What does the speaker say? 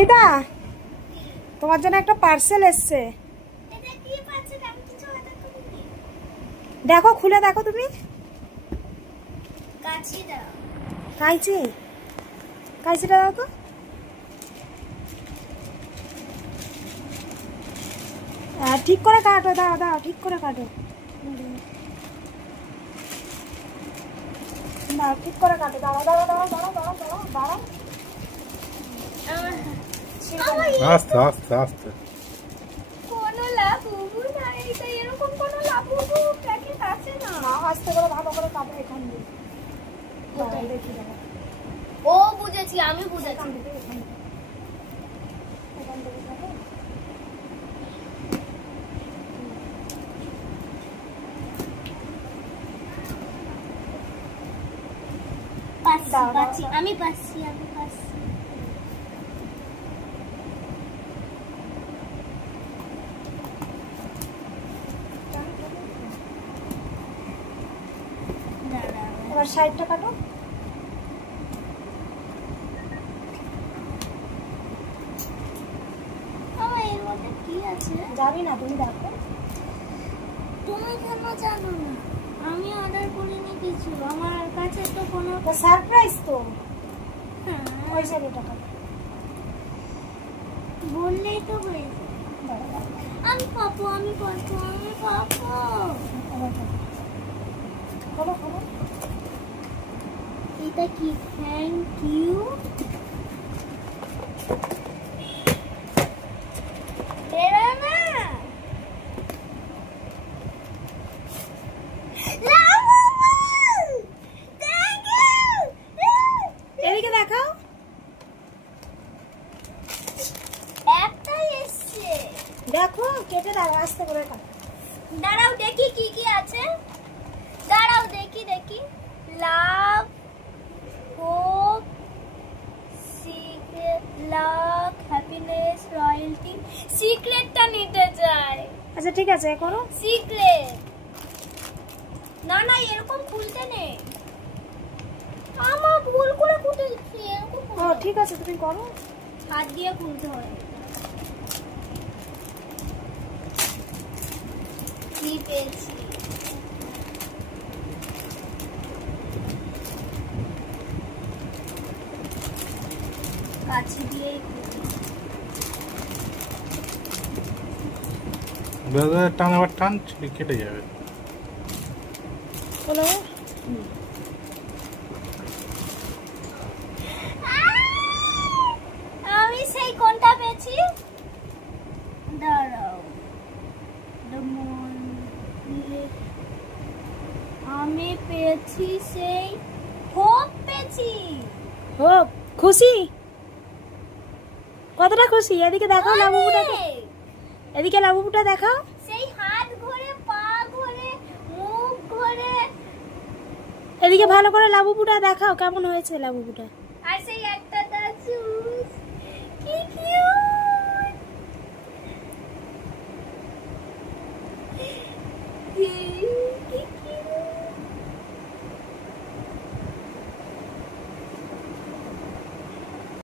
অমিতা, তোমার জন্য একটা পার্সেল এসছে। দেখো, খুলে দেখো তুমি। কাঁচিটা দাও তো। ঠিক করে কাটো, দাও দাও, ঠিক করে কাটো। দাও, ঠিক করে কাটো। দাঁড়াও দাঁড়াও দাঁড়াও দাঁড়াও দাঁড়াও দাঁড়াও দাঁড়াও। আস্তে আস্তে আস্তে। আস্তে করে ভালো করে কাটো এখান দিয়ে। দেখি দাও। ও বুঝেছি, আমি বুঝেছি। আমি পাচ্ছি। এবার সাইডটা কাটো। কি আছে যাবি না, তুমি দেখো। তুমি কেন জানো না? আমি অর্ডার করিনি কিছু, আমার কাছে তো কোনো সারপ্রাইজ তো। হ্যাঁ, ওই সাইডটা কাটো। বললেই তো হয়ে যাবে। আমি পাবো। খোলো খোলো। এটা কি? Thank you. এদিকে দেখাও। একটাই এসছে। দেখো, কেটে দাও, আস্তে করে কাটো। দাঁড়াও দেখি কি আছে। দাঁড়াও দেখি। লাভ, হোপ, সিক্রেট, লাভ, হ্যাপিনেস, রয়্যালটি। সিক্রেটটা নিতে চাই। আচ্ছা ঠিক আছে, করো। সিক্রেট না, এরকম খুলতে নেই। আমার ভুল করে খুলছি। ও ঠিক আছে, তুমি করো। হাত দিয়ে খুলতে হয়। কি পেয়েছি? কাছে দিয়ে টান, আবার টান, কেটে যাবে। বলো। আমি সেই কোনটা পেয়েছি? দাঁড়াও, আমি পেয়েছি সেই হোপ পেয়েছি। হোপ, খুশি? কতটা খুশি? এদিকে দেখো লাবুটা। এদিকে লাবুটা দেখাও। সেই হাত ঘোরে, পা ঘোরে, মুখ ঘোরে। এদিকে ভালো করে লাবুটা দেখাও, কেমন হয়েছে লাবুটা। আর সেই